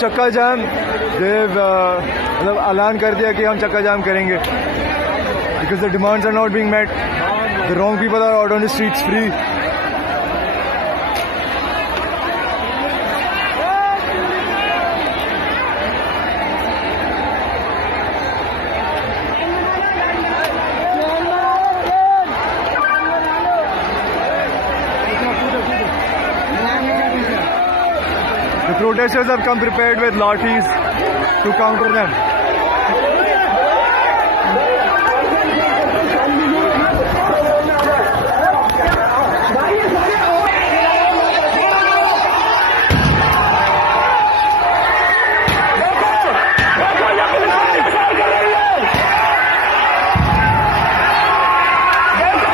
चक्का जाम देव मतलब ऐलान कर दिया कि हम चक्का जाम करेंगे because the demands are not being met. The wrong people are out on the streets free. The protesters have come prepared with lathis to counter them.